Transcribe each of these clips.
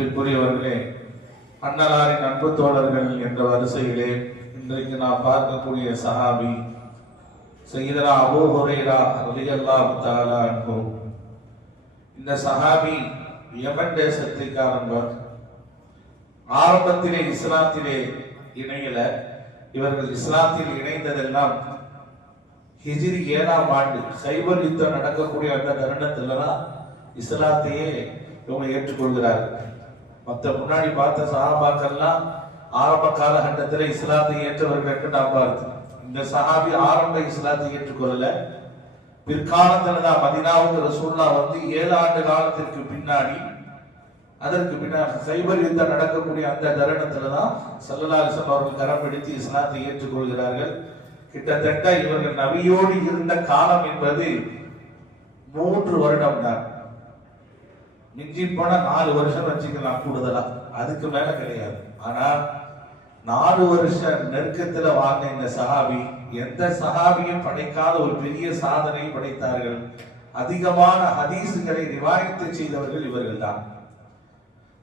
அன்பிற்குரியவர்களே அண்ணலாரின் அன்பு தோழர்கள் என்ற வரிசையிலே இன்றைக்கு நாம் பார்க்கக்கூடிய சஹாபி செய்தரா அபூ ஹுரேரா ரலியல்லா தாலா அன்ஹு. இந்த சஹாபி யமன் தேசத்தை ஆரம்பத்திலே இஸ்லாத்திலே இணையல. இவர்கள் இஸ்லாத்தில் இணைந்ததெல்லாம் ஹிஜிரி ஏழாம் ஆண்டு சைபர் யுத்தம் நடக்கக்கூடிய அந்த தருணத்துல தான் இஸ்லாத்தையே இவங்க ஏற்றுக்கொள்கிறார்கள். மற்ற முன்னாடி பார்த்த சஹாபாக்கள்லாம் ஆரம்ப காலகட்டத்தில் இஸ்லாத்தை ஏற்றவர்களுக்கு என்று நாம் பார்த்தோம் இந்த சஹாபி ஆரம்ப இஸ்லாத்தை ஏற்றுக்கொள்ளல. பிற்காலத்தில் தான் மதினாவுக்கு ரசூல்லா வந்து ஏழு ஆண்டு காலத்திற்கு பின்னாடி அதற்கு பின்னால் சைபர் யுத்தம் நடக்கக்கூடிய அந்த தருணத்துல தான் சல்லல்லா அவர்கள் கரம் பிடித்து இஸ்லாத்தை ஏற்றுக்கொள்கிறார்கள். கிட்டத்தட்ட இவர்கள் நபியோடு இருந்த காலம் என்பது மூன்று வருடம் தான். மிஞ்சி போனா நாலு வருஷம் வச்சுக்கலாம் கூடுதலா. அதுக்கு மேல கிடையாது. ஆனா நாலு வருஷ நெருக்கத்துல வாழ்ந்த இந்த சஹாபி எந்த சஹாபியும் படைக்காத ஒரு பெரிய சாதனை படைத்தார்கள். அதிகமான ஹதீசுகளை ரிவாயத்து செய்தவர்கள் இவர்கள் தான்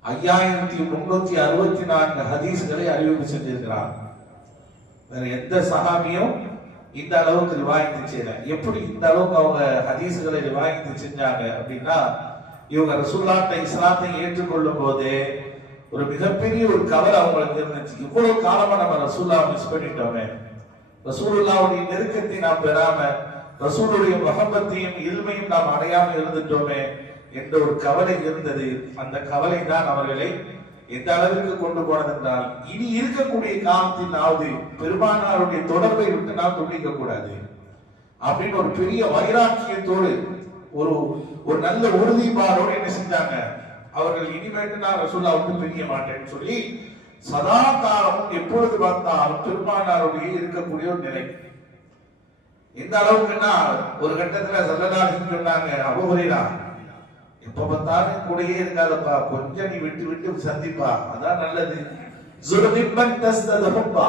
ஐயாயிரத்தி முன்னூத்தி அறுபத்தி நான்கு ஹதீஸ்களை அறிவிப்பு செஞ்சிருக்கிறார் வேற எந்த சகாமியும் இந்த அளவுக்கு ரிவாயத்து செய்யல. எப்படி இந்த அளவுக்கு அவங்க ஹதீஸ்களை ரிவாயத்து செஞ்சாங்க அப்படின்னா இவங்க ரசூல்லாட்ட இஸ்லாத்தை ஏற்றுக்கொள்ளும் போது ஒரு மிகப்பெரிய ஒரு கவர் அவங்களுக்கு இருந்துச்சு. இவ்வளவு காலமா நம்ம ரசூல்லா மிஸ் பண்ணிட்டோமே. ரசூலுல்லாவுடைய நெருக்கத்தை நாம் பெறாம ரசூலுடைய மகப்பத்தையும் இல்மையும் நாம் அடையாம இருந்துட்டோமே என்ற ஒரு கவலை இருந்தது. அந்த கவலை தான் அவர்களை எந்த அளவிற்கு கொண்டு போனது என்றால் இனி இருக்கக்கூடிய காலத்தினாவது பெருமானாருடைய தொடர்பை விட்டு நாம் துண்டிக்க கூடாது. அப்படின்னு ஒரு பெரிய வைராக்கியத்தோடு ஒரு ஒரு நல்ல உறுதிப்பாடோடு என்ன செஞ்சாங்க? அவர்கள் இனிமேட்டு நான் ரசூல்லா விட்டு பிரிய மாட்டேன்னு சொல்லி சதா காலம் எப்பொழுது பார்த்தாலும் பெருமானாருடைய இருக்கக்கூடிய ஒரு நிலை. எந்த அளவுக்குன்னா ஒரு கட்டத்துல சல்லல்லாஹு சொன்னாங்க அபுஹுரைரா எப்ப பார்த்தாலும் கூடயே இருக்காதப்பா கொஞ்சம் நீ விட்டு விட்டு சந்திப்பா அதான் நல்லது. சுரதிப்பன் தஸ்ததஹுப்பா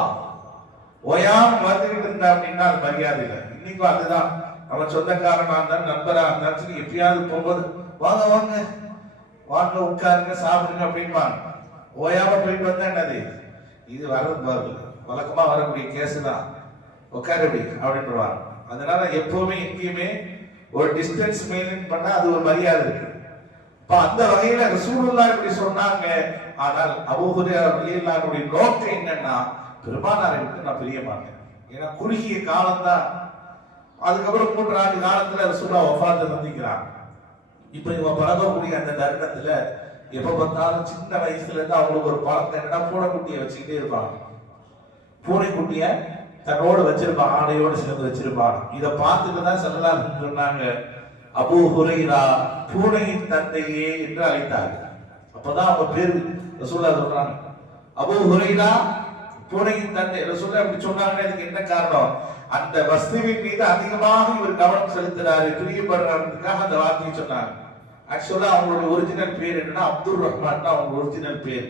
ஓயாம வந்துகிட்டு இருந்தா அப்படின்னா அது மரியாதை இல்லை. இன்னைக்கும் அதுதான். அவன் சொந்தக்காரனா இருந்தாலும் நண்பரா இருந்தாலும் சரி எப்பயாவது போகும்போது வாங்க வாங்க வாங்க உட்காருங்க சாப்பிடுங்க அப்படின்பாங்க ஓயாம போயிட்டு வந்தா என்னது? இது வர்றது பாரு வழக்கமா வரக்கூடிய கேஸ் தான். உட்காருடி அப்படின்றாங்க அதனால எப்பவுமே எங்கேயுமே ஒரு டிஸ்டன்ஸ் மெயின்டைன் பண்ணா அது ஒரு மரியாதை இருக்கு. இப்ப அந்த வகையில ரசூலுல்லா இப்படி சொன்னாங்க. ஆனால் அபூஹுரையாருடைய நோக்கம் என்னன்னா பெருமானாரை விட்டு நான் பிரிய மாட்டேன். ஏன்னா குறுகிய காலம் தான் அதுக்கப்புறம் மூன்று ஆண்டு காலத்துல ரசூலா வஃபாத்தை சந்திக்கிறான். இப்ப இவன் பழகக்கூடிய அந்த தருணத்துல எப்ப பார்த்தாலும் சின்ன வயசுல இருந்து அவங்களுக்கு ஒரு பழக்கம் என்னன்னா பூனைக்குட்டியை வச்சுக்கிட்டே இருப்பாங்க. பூனைக்குட்டிய தன்னோடு வச்சிருப்பான் ஆடையோடு சேர்ந்து வச்சிருப்பான். இதை பார்த்துட்டு தான் செல்லலாம் சொன்னாங்க. அபூ ஹுரைரா பூனையின் தந்தையே என்று அழைத்தார்கள். அப்பதான் அவங்க பேர் ரசூல்லா சொல்றாங்க. அபூ ஹுரைரா பூனையின் தந்தை. ரசூல்லா அப்படி சொன்னாங்க இதுக்கு என்ன காரணம்? அந்த வஸ்துவின் மீது அதிகமாக இவர் கவனம் செலுத்தினாரு பிரியப்படுறதுக்காக அந்த வார்த்தையை சொன்னாங்க ஆக்சுவலா அவங்களோட ஒரிஜினல் பேர் என்னன்னா அப்துல் ரஹ்மான் அவங்க ஒரிஜினல் பேர்.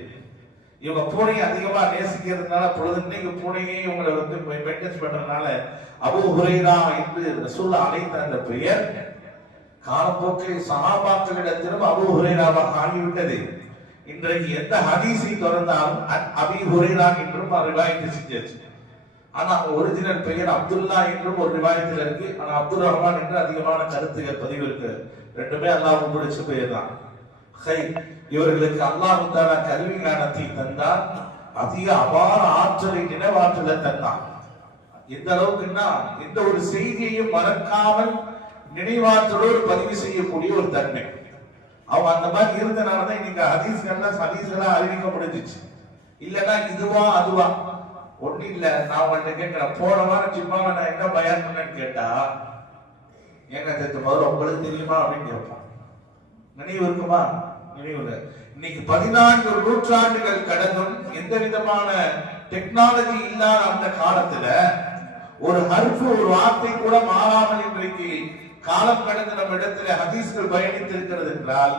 இவங்க பூனையை அதிகமா நேசிக்கிறதுனால பொழுது இன்னைக்கு பூனையை இவங்களை வந்து மெயின்டைன்ஸ் பண்றதுனால அபு ஹுரைரா என்று ரசூல்லா அழைத்த அந்த பெயர் காலப்போக்கில் சகாபாக்களிடத்திலும் அபு ஹுரைராவாக ஆகிவிட்டது. இன்றைக்கு எந்த ஹதீஸை திறந்தாலும் அ- அபி ஹுரேரா என்றும் ரிவாயத்து செஞ்சாச்சு. ஆனா ஒரிஜினல் பெயர் அப்துல்லா என்றும் ஒரு ரிவாயத்தில் இருக்கு. ஆனா அப்துல் ரஹ்மான் என்று அதிகமான கருத்துகள் பதிவு இருக்கு. ரெண்டுமே அல்லாஹ் முடிச்ச பெயர் தான். ஹை இவர்களுக்கு அல்லாஹ் தாலா கல்வி ஞானத்தை தந்தார். அதிக அபார ஆற்றலை நினைவாற்றலை தந்தான். எந்த அளவுக்குன்னா எந்த ஒரு செய்தியையும் மறக்காமல் நினைவாற்றலோடு பதிவு செய்யக்கூடிய ஒரு தன்மை. அவன் அந்த மாதிரி இருந்தனாலதான் இன்னைக்கு ஹதீஸ்கள்லாம் ஹதீஸ்களா அறிவிக்க முடிஞ்சிச்சு. இல்லைன்னா இதுவா அதுவா? ஒண்ணு இல்ல. நான் உங்கள்கிட்ட கேட்கிறேன். போன வாரம் ஜிம்மாவை நான் என்ன பயன் பண்ணேன்னு கேட்டா ஏங்க சேர்த்து முதல்ல உங்களுக்கு தெரியுமா அப்படின்னு கேட்பான். நினைவு இருக்குமா? நினைவு இன்னைக்கு பதினான்கு நூற்றாண்டுகள் கடந்தும் எந்த விதமான டெக்னாலஜி இல்லாத அந்த காலத்துல ஒரு ஹர்ஃபு ஒரு வார்த்தை கூட மாறாமல் இன்றைக்கு காலம் கடந்து நம்ம இடத்துல ஹதீஸ்கள் பயணித்து இருக்கிறது என்றால்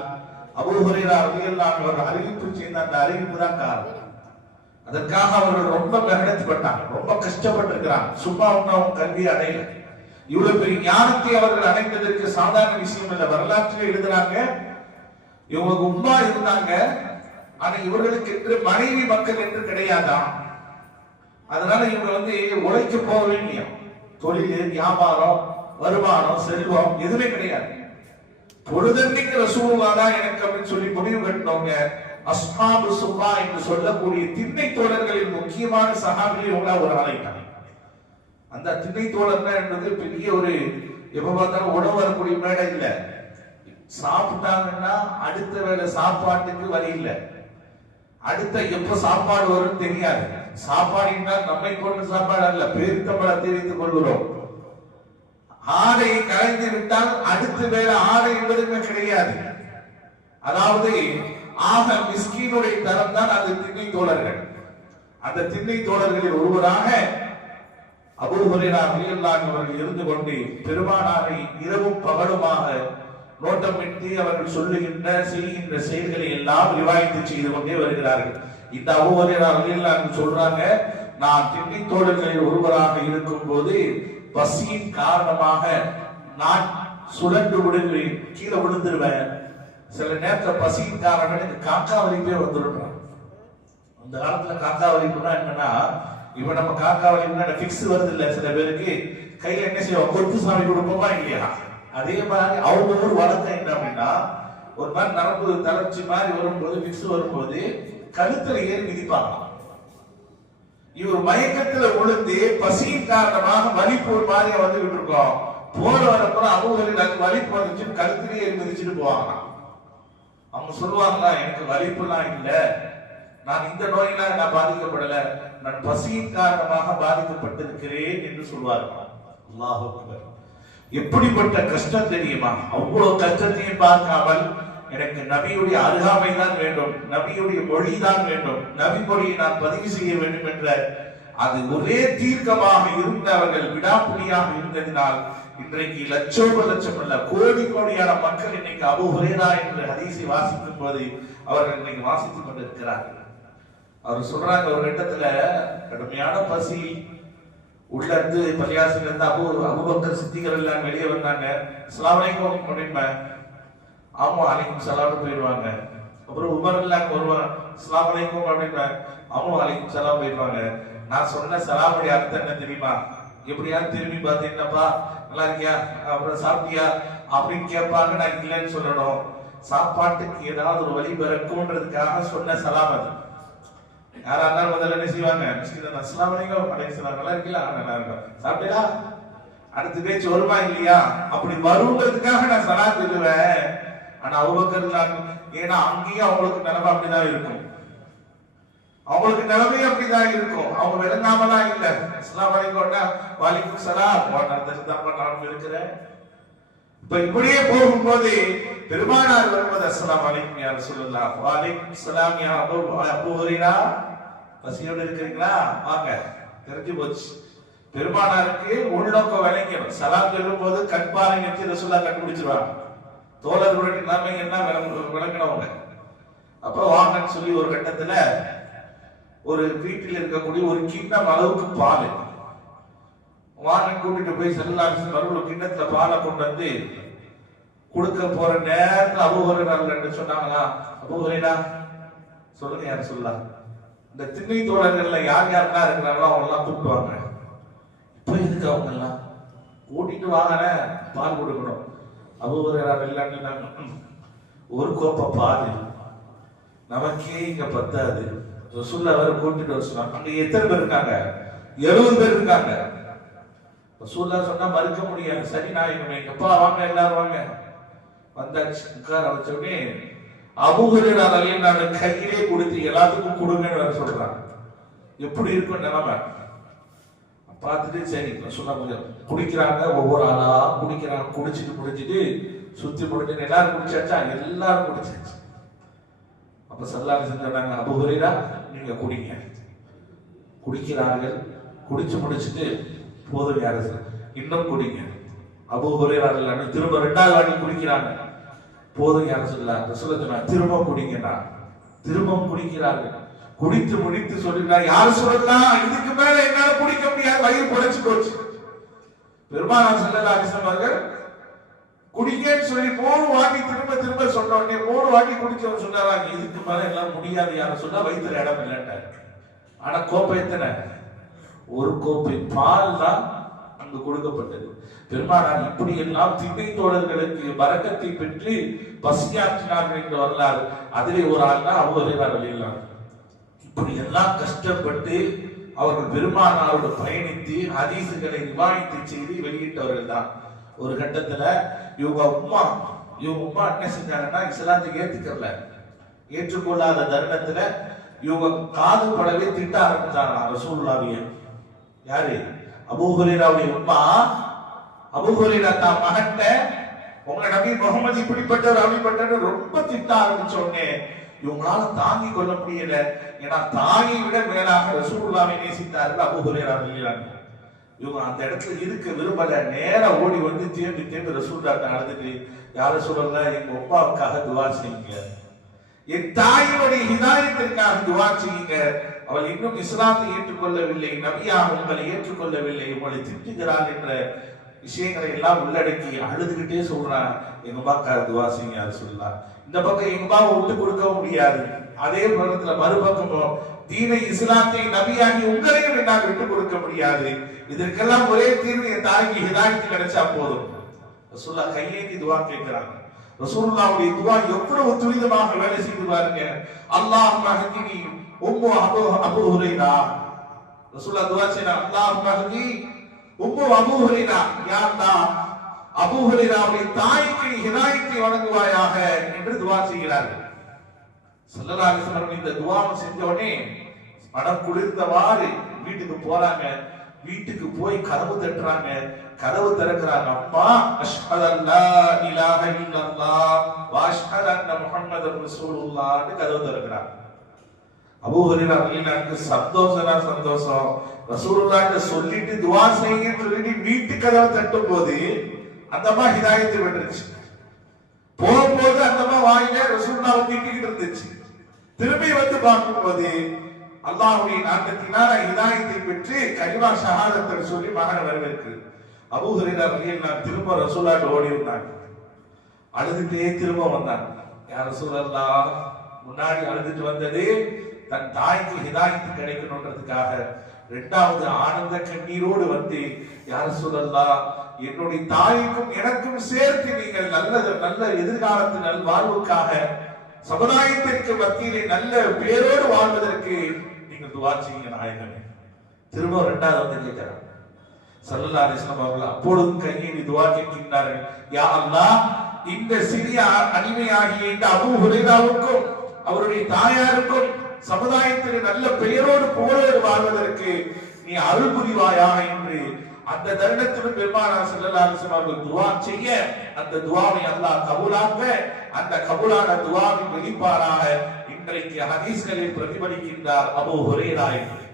அபூஹுரேரா ரலியல்லாஹு அன்ஹு அறிவிப்பு செய்த அந்த அறிவிப்பு தான் காரணம். அதற்காக அவர்கள் ரொம்ப மெகனத்துப்பட்டாங்க ரொம்ப கஷ்டப்பட்டிருக்கிறாங்க. சும்மா ஒன்றும் கல்வி அடையல. இவ்வளவு பெரிய ஞானத்தை அவர்கள் அடைந்ததற்கு சாதாரண விஷயம் இல்லை வரலாற்றில் எழுதுறாங்க இவங்களுக்கு உமா இருந்தாங்க ஆனா இவர்களுக்கு என்று மனைவி மக்கள் என்று கிடையாதாம் அதனால இவங்க வந்து உழைக்க போகவே இல்லையா? தொழில் வியாபாரம் வருமானம் செல்வம் எதுவுமே கிடையாது. பொழுதன்னைக்கு ரசூலுல்லாஹ் தான் எனக்கு அப்படின்னு சொல்லி முடிவு கட்டினவங்க அஸ்மாபு சுபா என்று சொல்லக்கூடிய திண்ணை தோழர்களின் முக்கியமான சகாபிகள் உள்ள ஒரு ஆலைட்டாங்க அந்த திண்ணை தோழர்கள் என்பது பெரிய ஒரு எப்ப பார்த்தாலும் உணவு வரக்கூடிய மேடை இல்லை. சாப்பிட்டாங்கன்னா அடுத்த வேலை சாப்பாட்டுக்கு வழி அடுத்த எப்ப சாப்பாடு வரும் தெரியாது. சாப்பாடுன்னா நம்மை கொண்டு சாப்பாடு அல்ல பேருத்தம்பளத்தை வைத்துக் கொள்கிறோம். ஆடை கலைந்து விட்டால் அடுத்த வேலை ஆடை என்பதுமே கிடையாது. அதாவது ஆக மிஸ்கீனுடைய தரம் தான் அது திண்ணை தோழர்கள். அந்த திண்ணை தோழர்களில் ஒருவராக அபூஹரேரா ஹுரைரா ரலியல்லாஹு அவர்கள் இருந்து கொண்டு பெருமானாரை இரவும் பகலுமாக நோட்டமிட்டு அவர்கள் சொல்லுகின்ற செய்கின்ற செயல்களை எல்லாம் ரிவாய்த்து செய்து கொண்டே வருகிறார்கள். இந்த அபூஹரேரா ஹுரைரா ரலியல்லாஹு சொல்றாங்க நான் திண்ணை தோழர்களில் ஒருவராக இருக்கும் போது பசியின் காரணமாக நான் சுழண்டு விடுவேன் கீழே விழுந்துருவேன். சில நேரத்தில் பசியின் காரணம் எனக்கு காக்கா வலிப்பே வந்துடுறான் அந்த காலத்துல காக்கா வலிப்புனா என்னன்னா இப்ப நம்ம காக்கா வலிப்புனா பிக்ஸ் வருது இல்ல சில பேருக்கு. கையில என்ன செய்வோம் கொத்து சாமி கொடுப்போமா இல்லையா? அதே மாதிரி அவங்க ஊர் வழக்கம் என்ன அப்படின்னா ஒரு மாதிரி நரம்பு தளர்ச்சி மாதிரி வரும்போது பிக்ஸ் வரும்போது கழுத்துல ஏறி மிதிப்பாங்க. இவர் மயக்கத்துல விழுந்து பசியின் காரணமாக வலிப்பு ஒரு மாதிரியா வந்துகிட்டு இருக்கோம். போற வரப்போ அவங்க வலிப்பு வந்துச்சு கழுத்திலேயே ஏறி மிதிச்சுட்டு அவங்க சொல்லுவாங்களா எனக்கு வலிப்புலாம் இல்ல. நான் இந்த நோயினால் நான் பாதிக்கப்படல. நான் பசியின் காரணமாக பாதிக்கப்பட்டிருக்கிறேன் என்று சொல்வார்கள் அல்லாஹ் எப்படிப்பட்ட கஷ்டம் தெரியுமா? அவ்வளவு கஷ்டத்தையும் பார்க்காமல் எனக்கு நபியுடைய அருகாமை தான் வேண்டும். நபியுடைய மொழி தான் வேண்டும். நபி மொழியை நான் பதிவு செய்ய வேண்டும் என்ற அது ஒரே தீர்க்கமாக இருந்த அவர்கள் விடாப்புலியாக இருந்ததினால் இன்றைக்கு லட்சோப லட்சம் அல்ல கோடி கோடியான மக்கள் இன்னைக்கு அபு ஹுரேனா என்ற ஹதீசை வாசிக்கும் போது அவர்கள் இன்னைக்கு வாசித்துக் கொண்டிருக்கிறார்கள். அவர் சொல்றாங்க ஒரு கட்டத்துல கடுமையான பசி உள்ள இருந்து பள்ளியாசில இருந்து அபு அபுபக்கர் சித்திகள் எல்லாம் வெளியே வந்தாங்க. இஸ்லாமலைக்கும் அலைக்கும் அவங்க ஆமா அலைக்கும் போயிடுவாங்க. அப்புறம் உமர் எல்லாம் வருவாங்க. அஸ்ஸலாமு அலைக்கும் அப்படின்ப அவங்க அலைக்கும் சலாம் போயிடுவாங்க. நான் சொன்ன சலாமுடைய அர்த்தம் என்ன தெரியுமா? எப்படியாவது திரும்பி பார்த்து என்னப்பா நல்லா இருக்கியா? அப்புறம் சாப்பிட்டியா? அப்படின்னு கேட்பாங்க. நான் இல்லைன்னு சொல்லணும். சாப்பாட்டுக்கு ஏதாவது ஒரு வழி பிறக்கும்ன்றதுக்காக சொன்ன சலாம் அது. யாரா இருந்தாலும் முதல்ல என்ன செய்வாங்க? மிஸ்கின் அஸ்லாம் வலைக்கும் அலைஹிஸ்ஸலாம் நல்லா இருக்கீங்களா? நல்லா இருக்கும். சாப்பிட்டீங்களா? அடுத்து பேச்சு வருமா இல்லையா? அப்படி வருங்கிறதுக்காக நான் சலா சொல்லுவேன். ஆனா அவுபக்கர் ஏன்னா அங்கேயும் அவங்களுக்கு நிலைமை அப்படிதான் இருக்கும். அவங்களுக்கு நிலைமை அப்படிதான் இருக்கும். அவங்க விளங்காமலாம் இல்ல. இஸ்லாம் வலைக்கோட்டா வாலிக்கும் சலாம். நடந்துட்டு நானும் இருக்கிறேன். இப்ப இப்படியே போகும்போது பெருமானார் வருவது அஸ்லாம் அலைக்கும் யார் சொல்லுங்களா வாலிக்கும் ஸலாம் யா அபூ அபூ ஹுரைரா. இருக்கிறீங்களா? வாங்க தெரிஞ்சு போச்சு. பெருமானாருக்கு உள்நோக்கம் விளங்கிடும். சலாம் சொல்லும் போது கண்பாறை வச்சு ரசுல்லா கண்டுபிடிச்சிருவாங்க. தோழர்களுடைய நிலைமை என்ன விளங்க- விளங்கினவங்க அப்ப வாங்கன்னு சொல்லி ஒரு கட்டத்துல ஒரு வீட்டில் இருக்கக்கூடிய ஒரு கிண்ணம் அளவுக்கு பால். வாங்கன்னு கூட்டிட்டு போய் செல்லாச்சு மறுபடியும் கிண்ணத்துல பாலை கொண்டு வந்து கொடுக்க போற நேரத்தில் அபுஹுரைரா ரெண்டு சொன்னாங்களா? அபுஹுரைரா? சொல்லுங்க யார் சொல்லலாம் இந்த திண்ணை தோழர்கள்ல யார் யாரெல்லாம் இருக்கிறாங்களோ அவங்க எல்லாம் கூப்பிடுவாங்க. இப்ப எதுக்கு அவங்க எல்லாம் கூட்டிட்டு வாங்கல பால் கொடுக்கணும். அபுஹுரைரா எல்லாம் ஒரு கோப்ப பால் நமக்கே இங்க பத்தாது. ரசூல்லா வேற கூட்டிட்டு வர சொன்னாங்க. அங்க எத்தனை பேர் இருக்காங்க? எழுபது பேர் இருக்காங்க. ரசூல்லா சொன்னா மறுக்க முடியாது. சரி நாயகமே எப்பா வாங்க எல்லாரும் வாங்க. வந்தாச்சு. உட்கார வச்ச உடனே அபுஹுரேரா நான் அன்ஹு கையிலே கொடுத்து எல்லாத்துக்கும் கொடுங்கன்னு வேற எப்படி இருக்கும் நிலைமை? பார்த்துட்டு சரி ரசூல்லா கொஞ்சம் குடிக்கிறாங்க ஒவ்வொரு ஆளா குடிக்கிறாங்க குடிச்சிட்டு குடிச்சிட்டு சுத்தி முடிச்சு எல்லாரும் குடிச்சாச்சா? எல்லாரும் குடிச்சாச்சு. அப்ப சல்லாரி சொன்னாங்க அபுஹுரேரா நீங்க குடிங்க. குடிக்கிறார்கள். குடிச்சு முடிச்சுட்டு போதும் யாரு? இன்னும் குடிங்க. அபு ஹுரேரார்கள் திரும்ப ரெண்டாவது வாட்டி குடிக்கிறாங்க. போதும் யாரு? சொல்ல ரசூல திரும்ப குடிங்கண்ணா திரும்ப குடிக்கிறார்கள். குடித்து முடித்து சொல்லிட்டாங்க யார் சொல்லலாம் இதுக்கு மேல என்னால குடிக்க முடியாது வயிறு புடைச்சு போச்சு. பெருமானா ஸல்லல்லாஹு அலைஹி அவர்கள் குடிங்கன்னு சொல்லி மூணு வாட்டி திரும்ப திரும்ப சொன்ன உடனே மூணு வாட்டி குடிச்சவன் சொன்னாராங்க இதுக்கு மேல எல்லாம் முடியாது யாரும் சொன்னா வயிற்றுல இடம் இல்லைன்ட்டார். ஆனா கோப்பை எத்தனை? ஒரு கோப்பை. பால் தான் அங்கு கொடுக்கப்பட்டது. பெருமானார் இப்படி எல்லாம் திண்ணை தோழர்களுக்கு வரக்கத்தை பெற்று பசியாற்றினார்கள் என்று வரலாறு. அதிலே ஒரு ஆள் தான் அவங்க வெளியிலாம் எல்லாம் கஷ்டப்பட்டு அவர்கள் பெருமானாரோடு பயணித்து ஹதீசுகளை நிவாரித்து செய்து வெளியிட்டவர்கள் தான் ஒரு கட்டத்துல இவங்க உம்மா இவங்க உம்மா என்ன செஞ்சாங்கன்னா இஸ்லாத்துக்கு ஏத்துக்கல ஏற்றுக்கொள்ளாத தருணத்துல இவங்க காது படவே திட்ட ஆரம்பிச்சாங்க ரசூல்லாவிய யாரு? அபூஹுரேராவுடைய உம்மா. அபூஹுரேரா தான் மகன்கிட்ட உங்க நபி முகமது இப்படிப்பட்டவர் அப்படிப்பட்டவர் ரொம்ப திட்ட ஆரம்பிச்ச உடனே இவங்களால தாங்கி கொள்ள முடியல. ஏன்னா தாயை விட மேலாக ரசூலுல்லாவை நேசித்தார்கள் அபூஹுரேரா வெளியிலாங்க இவங்க அந்த இடத்துல இருக்க விரும்பல. நேரா ஓடி வந்து தேம்பி தேம்பி ரசூல்லாட்ட நடந்துட்டு யார சொல்லல எங்க அப்பாவுக்காக துவா செய்யுங்க. என் தாயினுடைய ஹிதாயத்திற்காக துவா செய்யுங்க. அவள் இன்னும் இஸ்லாத்தை ஏற்றுக்கொள்ளவில்லை நபியாக உங்களை ஏற்றுக்கொள்ளவில்லை உங்களை திட்டுகிறாள் என்ற விஷயங்களை எல்லாம் உள்ளடக்கி அழுதுகிட்டே சொல்றான். எங்க அப்பாக்கார துவா செய்யுங்க சொல்லலாம். இந்த பக்கம் எங்க விட்டு கொடுக்க முடியாது. அதே நேரத்துல மறுபக்கமும் தீனை இஸ்லாத்தை நபியாகி உங்களையும் என்னால் விட்டு கொடுக்க முடியாது. இதற்கெல்லாம் ஒரே தீர்வு என் தாய்க்கு ஹிதாயத்து கிடைச்சா போதும். ரசூல்லா கையேந்தி துவா கேட்கிறாங்க. ரசூல்லாவுடைய துவா எவ்வளவு துரிதமாக வேலை செய்து பாருங்க. அல்லாஹ் மஹதினி உம்மு அபு அபு ஹுரைரா. ரசூல்லா துவா செய்யறாங்க அல்லாஹ் மஹதி உம்மு அபு யார் யா அபூஹரிராவுடைய அபு தாய்க்கு ஹிதாயத்தை வழங்குவாயாக என்று துவா செய்கிறார்கள். ஸல்லல்லாஹு இந்த துவாவை செஞ்ச உடனே மனம் குளிர்ந்தவாறு வீட்டுக்கு போறாங்க. வீட்டுக்கு போய் கதவு தட்டுறாங்க. கதவு திறக்கிறாங்க. அம்மா அஷ்ஹதல்லா இலாஹ இல்லல்லாஹ் வாஷ்ஹதன்ன அஷ்ஹது முஹம்மதர் ரசூலுல்லாஹ்னு கதவு திறக்கிறாங்க. அபூஹரின் ஹுரைரா சந்தோஷம்னா சந்தோஷம் ரசூலுல்லாஹ்ட்ட சொல்லிட்டு துவா செய்யுங்கன்னு சொல்லிட்டு வீட்டு கதவை தட்டும் போது அந்தம்மா ஹிதாயத்து பெற்றுச்சு போகும்போது அந்தம்மா வாயில ரசூலுல்லாஹ் திட்டிக்கிட்டு இருந்துச்சு திரும்பி வந்து பார்க்கும்போது அல்லாஹுடைய நாட்டத்தினால ஹிதாயத்தை பெற்று கலிமா ஷஹாதத்தை சொல்லி மகன் வரவேற்கு அபூஹரின் ஹுரைரா திரும்ப ரசூலுல்லாஹ் ஓடி வந்தாங்க அழுதுட்டே திரும்ப வந்தாங்க யார் ரசூலல்லா முன்னாடி அழுதுட்டு வந்தது தன் தாய்க்கு ஹிதாயத்து கிடைக்கணுன்றதுக்காக இரண்டாவது ஆனந்த கண்ணீரோடு வந்து யார் சொல்லலாம் என்னுடைய தாய்க்கும் எனக்கும் சேர்த்து நீங்கள் நல்ல நல்ல எதிர்காலத்து நல் வாழ்வுக்காக சமுதாயத்திற்கு மத்தியிலே நல்ல பேரோடு வாழ்வதற்கு நீங்கள் துவா செய்யுங்க நாயகமே திரும்ப இரண்டாவது வந்து கேட்கிறார். சல்லல்லா அலிஸ்லாம் அவர்கள் அப்பொழுதும் கையேறி துவா கேட்கின்றார்கள். யா அல்லா இந்த சிறிய அடிமையாகிய இந்த அபு ஹுரேதாவுக்கும் அவருடைய தாயாருக்கும் சமுதாயத்திற்கு நல்ல பெயரோடு புகழோடு வாழ்வதற்கு நீ அருள் புரிவாயாக என்று அந்த தருணத்திலும் பெருமானா ஸல்லல்லாஹு அவர்கள் துவா செய்ய அந்த துவாவை அல்லாஹ் கபூலாக அந்த கபூலான துவாவின் வெளிப்பாடாக இன்றைக்கு ஹதீஸ்களில் பிரதிபலிக்கின்றார் அபூ ஹுரேரா என்று.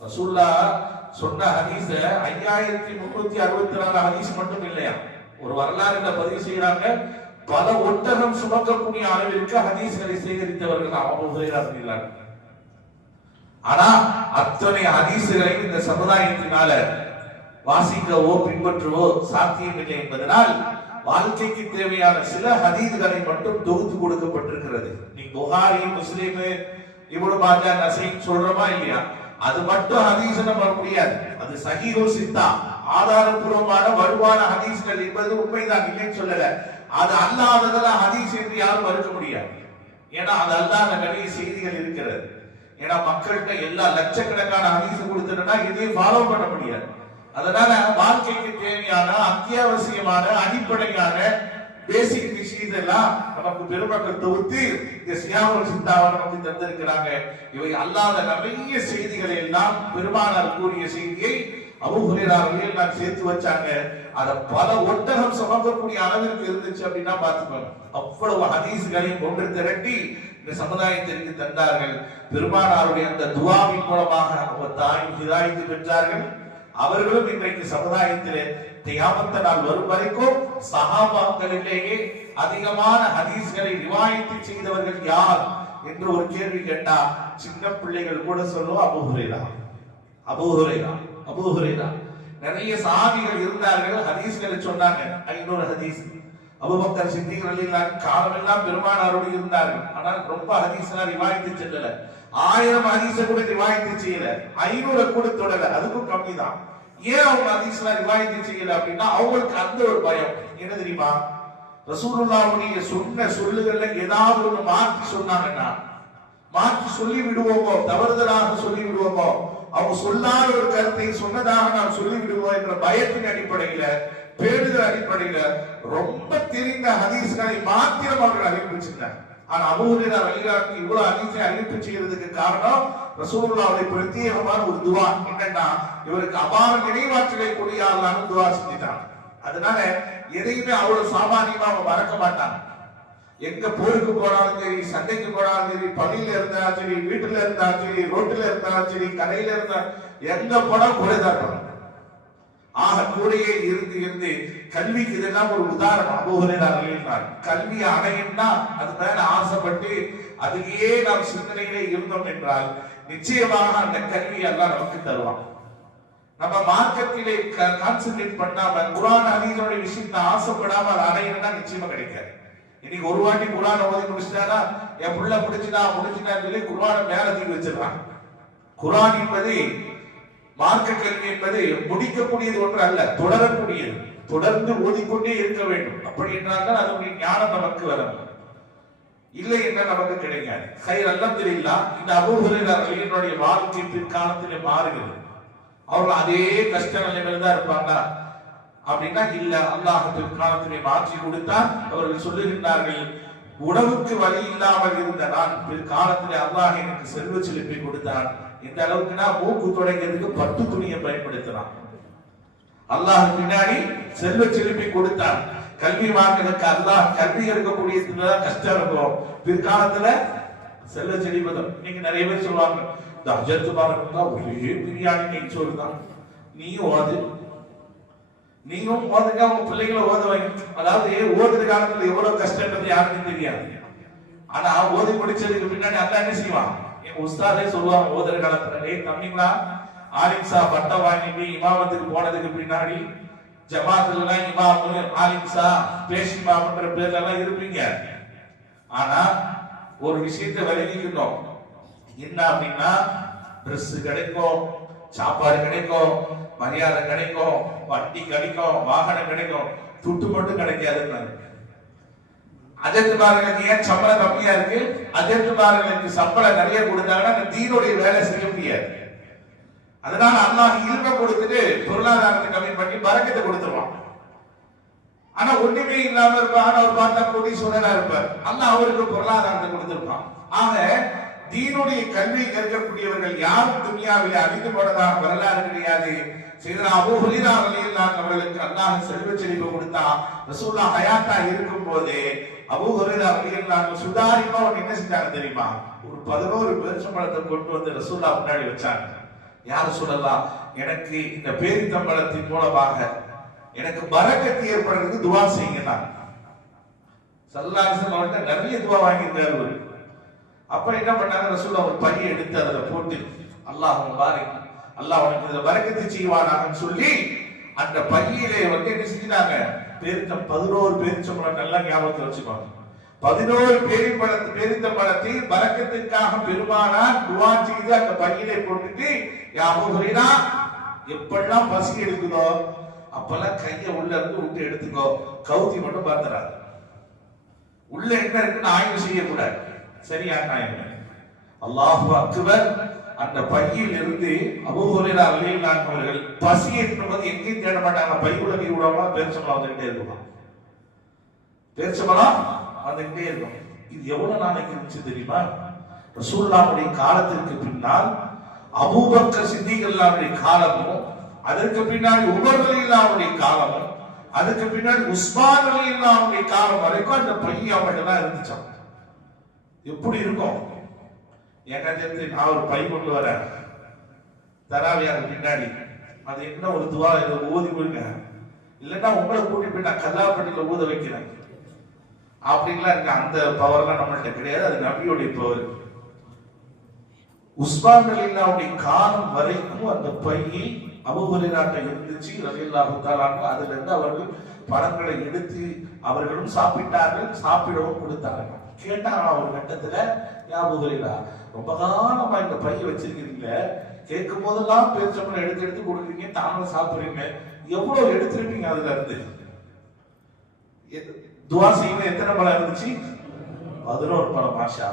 ரசூல்லா சொன்ன ஹதீஸ ஐயாயிரத்தி முன்னூத்தி அறுபத்தி நாலு ஹதீஸ் மட்டும் இல்லையா? ஒரு வரலாறுல பதிவு செய்யறாங்க பல ஒட்டகம் சுமக்கக்கூடிய அளவிற்கு ஹதீஸ்களை சேகரித்தவர்கள் அபூ ஆனா அத்தனை ஹதீசுகளையும் இந்த சமுதாயத்தினால வாசிக்கவோ பின்பற்றவோ சாத்தியமில்லை என்பதனால் வாழ்க்கைக்கு தேவையான சில ஹதீதுகளை மட்டும் தொகுத்து கொடுக்கப்பட்டிருக்கிறது. நீ புகாரி முஸ்லீம் இவ்வளவு மாஜா நசை சொல்றோமா இல்லையா? அது மட்டும் ஹதீஸ் நம்ம முடியாது. அது சஹீஹுல் சித்தா. ஆதாரபூர்வமான வலுவான ஹதீஸ்கள் என்பது உண்மைதான் இல்லைன்னு சொல்லல. அது அல்லாததெல்லாம் ஹதீஸ் என்று யாரும் மறுக்க முடியாது. ஏன்னா அது அல்லாத நிறைய செய்திகள் இருக்கிறது. ஏன்னா மக்கள்கிட்ட எல்லா லட்சக்கணக்கான ஹதீஸ் கொடுத்துட்டா இதையும் ஃபாலோ பண்ண முடியாது. அதனால வாழ்க்கைக்கு தேவையான அத்தியாவசியமான அடிப்படையான பேசிக் விஷயங்கள் எல்லாம் நமக்கு பெருமக்கள் தொகுத்து இந்த சியாமல் சித்தாவை நமக்கு தந்திருக்கிறாங்க. இவை அல்லாத நிறைய செய்திகளை எல்லாம் பெருமானார் கூறிய செய்தியை அபுஹுரேராவையும் நான் சேர்த்து வச்சாங்க. அத பல ஒட்டகம் சுமக்கக்கூடிய அளவிற்கு இருந்துச்சு அப்படின்னா பாத்துக்கோங்க. அவ்வளவு ஹதீஸ்களை கொண்டு திரட்டி இந்த சமுதாயத்திற்கு தந்தார்கள். பெருமானாருடைய அந்த துவாவின் மூலமாக அவர் தாய் ஹிதாயத்து பெற்றார்கள். அவர்களும் இன்றைக்கு சமுதாயத்திலே தியாமத்த நாள் வரும் வரைக்கும் சகாபாக்களிலேயே அதிகமான ஹதீஸ்களை ரிவாயத்து செய்தவர்கள் யார் என்று ஒரு கேள்வி கேட்டா சின்ன பிள்ளைகள் கூட சொல்லுவோம் அபு ஹுரைரா. அபு நிறைய சாமிகள் இருந்தார்கள் ஹதீஸ்களை சொன்னாங்க. ஐநூறு ஹதீஸ் அபுபக்கர் சித்திக் ரலியல்லாஹு காலமெல்லாம் பெருமானாரோடு இருந்தார்கள். ஆனால் ரொம்ப ஹதீஸ்லாம் ரிவாயத்து செல்லல. ஆயிரம் ஹதீஸ கூட ரிவாயத்து செய்யல. ஐநூறு கூட தொடல. அதுக்கும் கம்மி தான் ஏன் அவங்க ஹதீஸ்லாம் ரிவாயத்து செய்யல அப்படின்னா அவங்களுக்கு அந்த ஒரு பயம். என்ன தெரியுமா? ரசூலுல்லாவுடைய சொன்ன சொல்லுகள்ல ஏதாவது ஒண்ணு மாற்றி சொன்னாங்கன்னா மாற்றி சொல்லி விடுவோமோ தவறுதலாக சொல்லி விடுவோமோ அவங்க சொல்லாத ஒரு கருத்தை சொன்னதாக நாம் சொல்லி விடுவோம் என்ற பயத்தின் அடிப்படையில பேடுதல் அடிப்படையில ரொம்ப தெரிந்த ஹதீஸ்களை மாத்திரம் அவர்கள் அறிவிச்சிருந்தாங்க ஆனா அபூஹுரேரா ரலியல்லாஹு இவ்வளவு ஹதீஸை அறிவிப்பு செய்யறதுக்கு காரணம் ரசூல்லாவுடைய பிரத்யேகமான ஒரு துவா. என்னன்னா இவருக்கு அபார நினைவாற்றலை கூடிய துவா செஞ்சிட்டாங்க அதனால எதையுமே அவ்வளவு சாமானியமா அவங்க மறக்க மாட்டாங்க. எங்க போருக்கு போனாலும் சரி சண்டைக்கு போனாலும் சரி பள்ளியில இருந்தாலும் சரி வீட்டுல இருந்தாலும் சரி ரோட்டுல இருந்தாலும் சரி கடையில இருந்தா எங்க போனா கூடதான் ஆக கூடையே இருந்து இருந்து கல்விக்கு இதெல்லாம் ஒரு உதாரணம். அபோகரேனார் கல்வி அடையும்னா அது மேல ஆசைப்பட்டு அதுக்கே நாம் சிந்தனையிலே இருந்தோம் என்றால் நிச்சயமாக அந்த கல்வி எல்லாம் நமக்கு தருவான். நம்ம மார்க்கத்திலே கான்சென்ட்ரேட் பண்ணாம குரான் அதீதனுடைய விஷயத்தை ஆசைப்படாம அதை அடையணும்னா நிச்சயமா கிடைக்காது. இன்னைக்கு ஒரு வாட்டி குரான ஓதி முடிச்சிட்டானா என் புள்ள முடிச்சுனா முடிச்சுட்டான்னு சொல்லி குரான மேல தூக்கி வச்சிடறான். குரான் என்பது மார்க்க கல்வி என்பது முடிக்கக்கூடியது ஒன்று அல்ல தொடரக்கூடியது. தொடர்ந்து ஓதிக்கொண்டே இருக்க வேண்டும். அப்படி என்றால் தான் அதனுடைய ஞானம் நமக்கு வரும். இல்லை என்ன நமக்கு கிடைக்காது கை அல்லம் தெரியல இந்த அபூஹரையினுடைய வாழ்க்கை பிற்காலத்திலே மாறுகிறது. அவர்கள் அதே கஷ்ட நிலைமையில தான் இருப்பாங்க அப்படின்னா இல்ல அல்லாஹ் பிற்காலத்திலே மாற்றி கொடுத்தால் அவர்கள் சொல்லுகின்றார்கள் உணவுக்கு வழி இல்லாமல் இருந்த நான் பிற்காலத்திலே அல்லாஹ் எனக்கு செல்வ செழிப்பை கொடுத்தான் இந்த அளவுக்குனா மூக்கு தொடங்கிறதுக்கு பட்டு துணியை பயன்படுத்தினான் அல்லாஹ் பின்னாடி செல்வ செழிப்பை கொடுத்தான் கல்வி வாங்குறதுக்கு அல்லாஹ் கல்வி இருக்கக்கூடிய கஷ்டம் இருக்கும் பிற்காலத்துல செல்வ செழிப்பதும் இன்னைக்கு நிறைய பேர் சொல்லுவாங்க இந்த அஜத்து பாருங்க ஒரே பிரியாணி நெய் தான் நீயும் அது நீங்களும் ஓதுங்க உங்க பிள்ளைகளை ஓத வைங்க அதாவது ஓதுற காலத்துல எவ்வளவு கஷ்டன்றது யாருக்கும் தெரியாது. ஆனா ஓதி முடிச்சதுக்கு பின்னாடி அல்ல என்ன செய்வான்? என் உஸ்தாதே சொல்லுவாங்க ஓதுற காலத்துல ஏ தம்பிங்களா ஆலிம்சா பட்டம் வாங்கிட்டு இமாமத்துக்கு போனதுக்கு பின்னாடி ஜமாத்துல இமாமு ஆலிம்சா பேஷ் பேர்ல எல்லாம் இருப்பீங்க. ஆனா ஒரு விஷயத்தை விலகிக்கணும் என்ன அப்படின்னா ட்ரெஸ் கிடைக்கும். சாப்பாடு கிடைக்கும் மரியாதை கிடைக்கும் வண்டி கிடைக்கும் வாகனம் கிடைக்கும். துட்டு மட்டும் கிடைக்காதுன்னாரு அஜத்துமார்களுக்கு ஏன் சம்பளம் கம்மியா இருக்கு? அஜத்துமார்களுக்கு சம்பளம் நிறைய கொடுத்தாங்கன்னா அந்த தீனுடைய வேலை செய்ய முடியாது. அதனால அல்லாஹ் இல்ம கொடுத்துட்டு பொருளாதாரத்தை கம்மி பண்ணி பறக்கத்தை கொடுத்துருவான். ஆனா ஒண்ணுமே இல்லாம இருப்பான். அவர் பார்த்தா கோடீஸ்வரனா இருப்பார். அல்லாஹ் அவருக்கு பொருளாதாரத்தை கொடுத்திருப்பான். ஆக தீனுடைய கல்வி கற்கக்கூடியவர்கள் யாரும் துனியாவில் அறிந்து போனதாக வரலாறு கிடையாது. செய்தனா அபூ ஹுரைரா அவர்களுக்கு அல்லாஹ் செல்வ செழிப்பு கொடுத்தான் ரசூல்லா ஹயாத்தா இருக்கும் போதே அபூ ஹுரைரா ரலியல்லாஹு சுதாரிமா ஒண்ணு என்ன செஞ்சாங்க தெரியுமா? ஒரு பதினோரு பேரிச்சம்பழத்தை கொண்டு வந்து ரசூல்லா முன்னாடி வச்சாங்க. யார் சொல்லலாம் எனக்கு இந்த பேரித்தம்பழத்தின் மூலமாக எனக்கு பரக்கத்து ஏற்படுறதுக்கு துவா செய்யுங்க சல்லாசன் அவர்கிட்ட நிறைய துவா வாங்கியிருந்தார் ஒரு அப்ப என்ன பண்ணாங்க? ரசூல் ஒரு பையை எடுத்து அதுல போட்டு அல்லாஹ் பாரிக் அல்லாஹ் உனக்கு இதுல வரக்கத்து செய்வானாகன்னு சொல்லி அந்த பையிலே வந்து என்ன செஞ்சாங்க பேரித்தம் பதினோரு பேரிச்சம்பழம் நல்லா ஞாபகத்துல வச்சுக்கோங்க. பதினோரு பேரிப்பழத்து பேரித்த பழத்தை பறக்கத்திற்காக பெருமானார் துவா செய்து அந்த பையிலே போட்டுட்டு யாபோகிறீனா எப்பெல்லாம் பசி எடுக்குதோ அப்பெல்லாம் கையை உள்ள இருந்து விட்டு எடுத்துக்கோ. கவுத்தி மட்டும் பார்த்துறாரு உள்ள என்ன இருக்குன்னு ஆய்வு செய்யக்கூடாது. சரியா அல்லாஹு அக்பர் அந்த பையில் இருந்து அபூஹுரேரா ரலியல்லாஹு அவர்கள் பசி என்பது எங்கேயும் தேட மாட்டாங்க? பைக்குள்ள கை விடாம பேரிச்சம்பழம் வந்துகிட்டே இருக்கலாம் பேரிச்சம்பழம் வந்துகிட்டே இருக்கும். இது எவ்வளவு நாளைக்கு இருந்துச்சு தெரியுமா? ரசூல்லாவுடைய காலத்திற்கு பின்னால் அபூபக்கர் சித்திகல்லாவுடைய காலமும் அதற்கு பின்னாடி உமர் அலில்லாவுடைய காலமும் அதுக்கு பின்னாடி உஸ்மான் அலில்லாவுடைய காலம் வரைக்கும் அந்த பையன் அவங்கள்ட்ட தான் இருந்துச்சான் எப்படி இருக்கும்? என் சேர்த்து நான் ஒரு பை கொண்டு வரேன். தராவியார் பின்னாடி. அது என்ன ஒரு துவா? இதை ஊதி கொடுங்க. இல்லைன்னா உங்களை கூட்டி போய் நான் கல்லாப்பட்டியில் ஊத வைக்கிறேன். அப்படின்லாம் இருக்கு அந்த பவர்லாம் நம்மள்ட்ட கிடையாது. அது நபியோடைய பவர் உஸ்மான் அலில்லாவுடைய காலம் வரைக்கும் அந்த பையை அபுஹுரைராட்ட இருந்துச்சு ரலியல்லாஹு தஆலா அதுல இருந்து அவர்கள் பழங்களை எடுத்து அவர்களும் சாப்பிட்டார்கள் சாப்பிடவும் கொடுத்தார்கள். கேட்டாங்க ஒரு கட்டத்துல ஞாபகம் ரொம்ப காலமா இந்த பைய வச்சிருக்கீங்க கேட்கும் போதெல்லாம் பேச்சம்பளம் எடுத்து எடுத்து கொடுக்குறீங்க தாங்களும் சாப்பிடுறீங்க எவ்வளவு எடுத்துருப்பீங்க அதுல இருந்து? துவா செய்யணும் எத்தனை பழம் இருந்துச்சு? பதினோரு பழம் மாஷா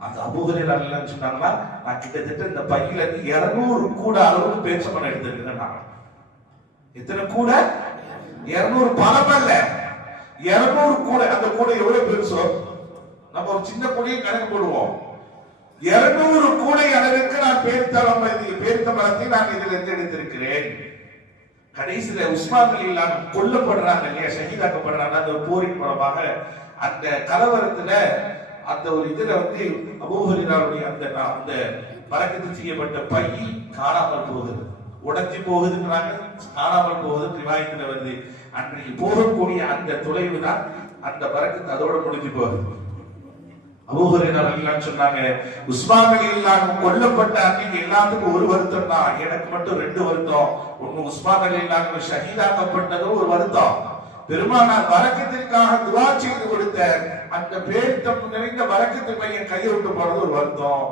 அந்த அபூஹரீரா அல்லன்னு சொன்னாங்கன்னா நான் கிட்டத்தட்ட இந்த பையில இருந்து இருநூறு கூட அளவுக்கு பேச்சம்பளம் எடுத்திருக்கேன் நான். எத்தனை கூட? இருநூறு பழம் அல்ல இருநூறு கூட அந்த கூட எவ்வளவு பெருசோ நம்ம ஒரு சின்ன கொடியை கணக்கு போடுவோம். இருநூறு கூடை அளவிற்கு நான் பேர்த்தளம் பேர்த்த மரத்தை நான் இதில் இருந்து எடுத்திருக்கிறேன். கடைசியில உஸ்மான் அலி இல்லாம கொல்லப்படுறாங்க இல்லையா ஷஹீதாக்கப்படுறாங்க. அந்த போரின் மூலமாக அந்த கலவரத்துல அந்த ஒரு இதுல வந்து அபூஹரினாவுடைய அந்த அந்த பறக்கத்து செய்யப்பட்ட பை காணாமல் போகுது. உடைஞ்சு போகுதுன்றாங்க காணாமல் போகுது. ரிவாயத்துல வருது. அன்றைக்கு போகக்கூடிய அந்த தொலைவு தான் அந்த பறக்கத்து அதோட முடிஞ்சு போகுது. அபூஹரினார் சொன்னாங்க உஸ்மான் அலி இல்லாம கொல்லப்பட்ட அன்னைக்கு எல்லாத்துக்கும் ஒரு வருத்தம் தான். எனக்கு மட்டும் ரெண்டு வருத்தம். ஒண்ணு உஸ்மான் அலி இல்லாம ஷஹீதாக்கப்பட்டதும் ஒரு வருத்தம். பெருமானார் வரக்கத்திற்காக துவா செய்து கொடுத்த அந்த பேர்த்தம் நிறைந்த வரக்கத்து பையன் கையை விட்டு போனது ஒரு வருத்தம்.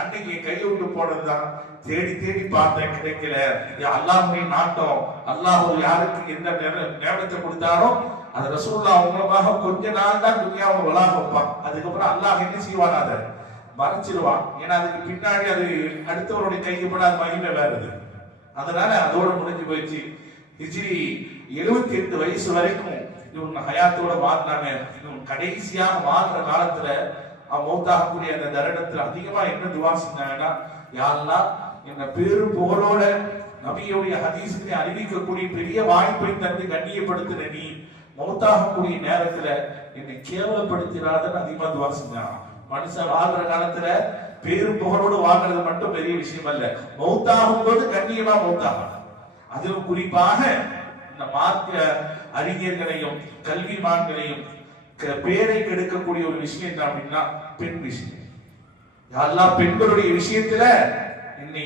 அன்னைக்கு கையை விட்டு போனதுதான் தேடி தேடி பார்த்தேன் கிடைக்கல. இது நாட்டம். அல்லாஹ் யாருக்கு எந்த நேரத்தை கொடுத்தாரோ அந்த ரசூல்லா அவங்களுக்காக கொஞ்ச நாள் தான் துனியாவை வளாக வைப்பான். அதுக்கப்புறம் அல்லாஹ் என்ன செய்வான்? அதை மறைச்சிருவான். ஏன்னா அதுக்கு பின்னாடி அது அடுத்தவருடைய கைக்கு அது மகிமை வேறுது அதனால அதோட முடிஞ்சு போயிடுச்சு. ஹிஜ்ரி எழுபத்தி எட்டு வயசு வரைக்கும் இவங்க ஹயாத்தோட வாழ்ந்தாங்க. இவங்க கடைசியாக வாழ்ற காலத்துல மௌத்தாகக்கூடிய அந்த தருணத்துல அதிகமா என்ன துவா செஞ்சாங்கன்னா யாரெல்லாம் என்ன பேரு புகழோட நபியுடைய ஹதீசுக்கு அறிவிக்கக்கூடிய பெரிய வாய்ப்பை தந்து கண்ணியப்படுத்துற நீ மௌத்தாகக்கூடிய நேரத்துல என்னை கேவலப்படுத்திடாதன்னு அதிகமா துவா செஞ்சான் மனுஷன் வாழ்ற காலத்துல பேரு புகழோடு வாழ்றது மட்டும் பெரிய விஷயம் அல்ல மௌத்தாகும் போது கண்ணியமா மௌத்தாகணும். அதிலும் குறிப்பாக இந்த மார்க்க அறிஞர்களையும் கல்விமான்களையும் க- பேரை கெடுக்கக்கூடிய ஒரு விஷயம் என்ன அப்படின்னா பெண் விஷயம். யாரெல்லாம் பெண்களுடைய விஷயத்துல என்னை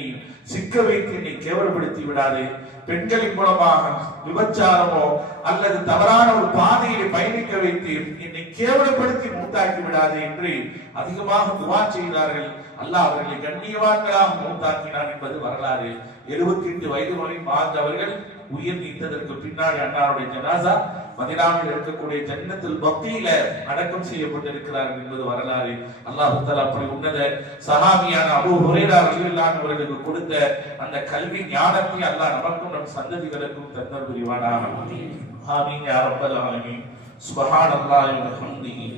சிக்க வைத்து என்னை கேவலப்படுத்தி விடாது. பெண்களின் மூலமாக விபச்சாரமோ அல்லது தவறான ஒரு பாதையை பயணிக்க வைத்து என்னை கேவலப்படுத்தி மூத்தாக்கி விடாதே என்று அதிகமாக துவா செய்தார்கள். அல்லாஹ் அவர்களை கண்ணியவான்களாக மூத்தாக்கினார் என்பது வரலாறு. எழுபத்தி எட்டு வயது வரை வாழ்ந்தவர்கள் உயிர் நீத்ததற்கு பின்னாடி அன்னாருடைய ஜனாசா மதினாவில் இருக்கக்கூடிய ஜன்னத்தில் பக்தியில அடக்கம் செய்யப்பட்டிருக்கிறார்கள் என்பது வரலாறு அல்லாஹ் தஆலா அப்படி உன்னத சஹாபியான அபூ ஹுரைரா ரலியல்லாஹு அவர்களுக்கு கொடுத்த அந்த கல்வி ஞானத்தை அல்லாஹ் நமக்கும் நம் சந்ததிகளுக்கும் தந்தர் புரிவானாக ஆமீன் யா ரப்பல் ஆலமீன் சுப்ஹானல்லாஹி வ பிஹம்திஹி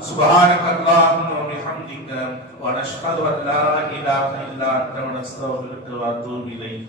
سبحانك اللهم وبحمدك ونشهد ان لا اله الا انت ونستغفرك ونتوب اليك